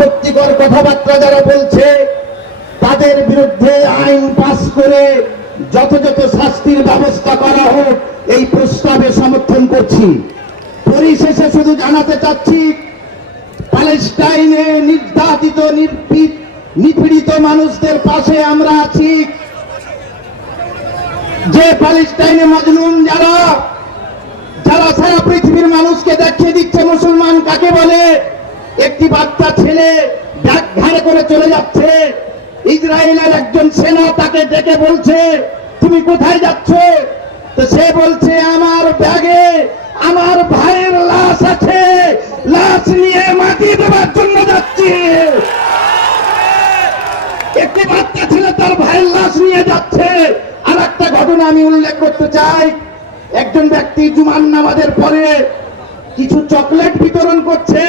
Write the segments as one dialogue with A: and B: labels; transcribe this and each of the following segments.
A: আপত্তিকর কথাবার্তা যারা বলছে, তাদের বিরুদ্ধে আইন পাস করে যথাযথ শাস্তির ব্যবস্থা করা হোক, এই প্রস্তাবে সমর্থন করছি। পরিশেষে শুধু জানাতে চাচ্ছি, প্যালেস্টাইনে নির্যাতিত নিপীড়িত মানুষদের পাশে আমরা আছি। যে প্যালেস্টাইনে মাজলুম যারা যারা সারা পৃথিবীর মানুষকে দেখিয়ে দিচ্ছে, মুসলমান কাকে বলে? একটি বাচ্চা ছেলে ঘাড়ে করে চলে যাচ্ছে। ইসরায়েলের একজন সেনা তাকে ডেকে বলছে, তুমি কোথায় যাচ্ছ? তো সে বলছে, আমার ব্যাগে আমার ভাইয়ের লাশ আছে। লাশ নিয়ে মাটি দেওয়ার জন্য যাচ্ছি। একটি বাচ্চা ছেলে তার ভাইয়ের লাশ নিয়ে যাচ্ছে। আর একটা ঘটনা আমি উল্লেখ করতে চাই। একজন ব্যক্তি জুমান নামাজের পরে কিছু চকলেট বিতরণ করছে।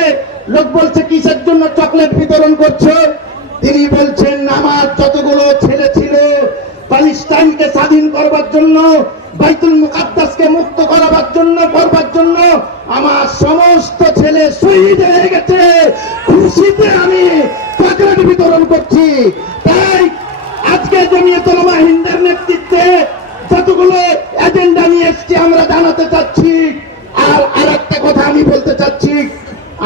A: লোক বলছে, কিসের জন্য চকলেট বিতরণ করছে? তিনি বলছেন নামাজ যতগুলো ছেলে ছিল প্যালেস্টাইনকে স্বাধীন করবার জন্য, বাইতুল মুকাদ্দাসকে মুক্ত করাবার জন্য, করবার জন্য আমার সমস্ত ছেলে শহীদ হয়ে গেছে। খুশিতে আমি চকলেট বিতরণ করছি। তাই আজকে জমিয়ত উলামা হিন্দের নেতৃত্বে যতগুলো এজেন্ডা নিয়ে এসছি আমরা জানাতে চাচ্ছি। আর আরেকটা কথা আমি বলতে চাচ্ছি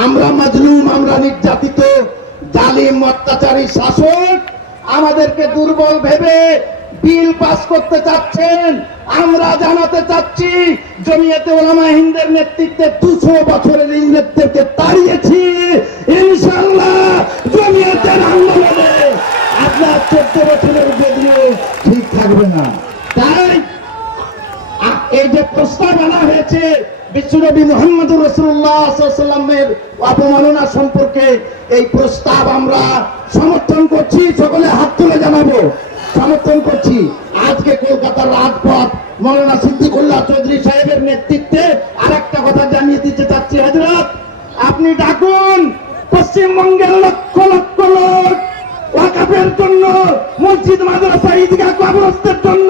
A: আমরা মাজলুম, আমরা নির্যাতিত, জালিম, অত্যাচারী শাসক, আমাদেরকে দুর্বল ভেবে বিল পাস করতে চাচ্ছেন। আমরা জানাতে চাচ্ছি, জমিয়তে ওলামা হিন্দের নেতৃত্বে দুশো বছরের ইংরেজদেরকে তাড়িয়েছি। ইনশাল্লাহ জমিয়তের আন্দোলনে আপনার চোদ্দ বছরের বেদিও ঠিক থাকবে না। তাই এই যে প্রস্তাব আনা হয়েছে বিশ্বনবী মোহাম্মদ রসুল্লাহামের অপমাননা সম্পর্কে এই প্রস্তাব আমরা সমর্থন করছি, সকলে হাত তুলে জানাব। সমর্থন করছি। আজকে কলকাতার রাজপথ মৌলানা সিদ্দিকুল্লাহ চৌধুরী সাহেবের নেতৃত্বে আর একটা কথা জানিয়ে দিতে চাচ্ছি হাজরত আপনি ডাকুন, পশ্চিমবঙ্গের লক্ষ লক্ষ লোক ওয়াকাফের জন্য মসজিদ, মাদ্রাসা, ঈদগাহ কবরস্থানের জন্য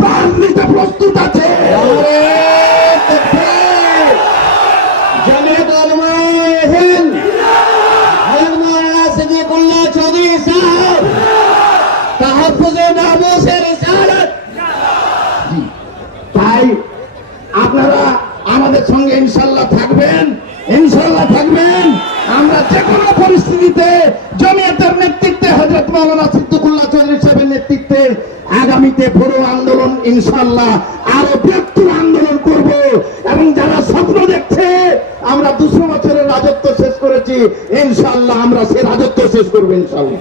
A: প্রাণ দিতে প্রস্তুত আছে
B: জমিয়ত উলামায়ে হিন্দ হযরত মাওলানা সিদ্দিকুল্লাহ চৌধুরী সাহেব তাহফুজে নামুসের রিসালাত
A: তাই আপনারা আমাদের সঙ্গে ইনশাল্লাহ থাকবেন ইনশাল্লাহ থাকবেন। আমরা যে কোনো পরিস্থিতিতে জমিয়তের নেতৃত্বে হজরত মৌলানা সিদ্দিকুল্লাহ চৌধুরী সাহেবের নেতৃত্বে আগামীতে বড় আন্দোলন ইনশাল্লাহ আরও বৃহত্তর আন্দোলন করব এবং যারা স্বপ্ন দেখছে, আমরা দুশো বছরের রাজত্ব শেষ করেছি ইনশাল্লাহ আমরা সে রাজত্ব শেষ করব ইনশাল্লাহ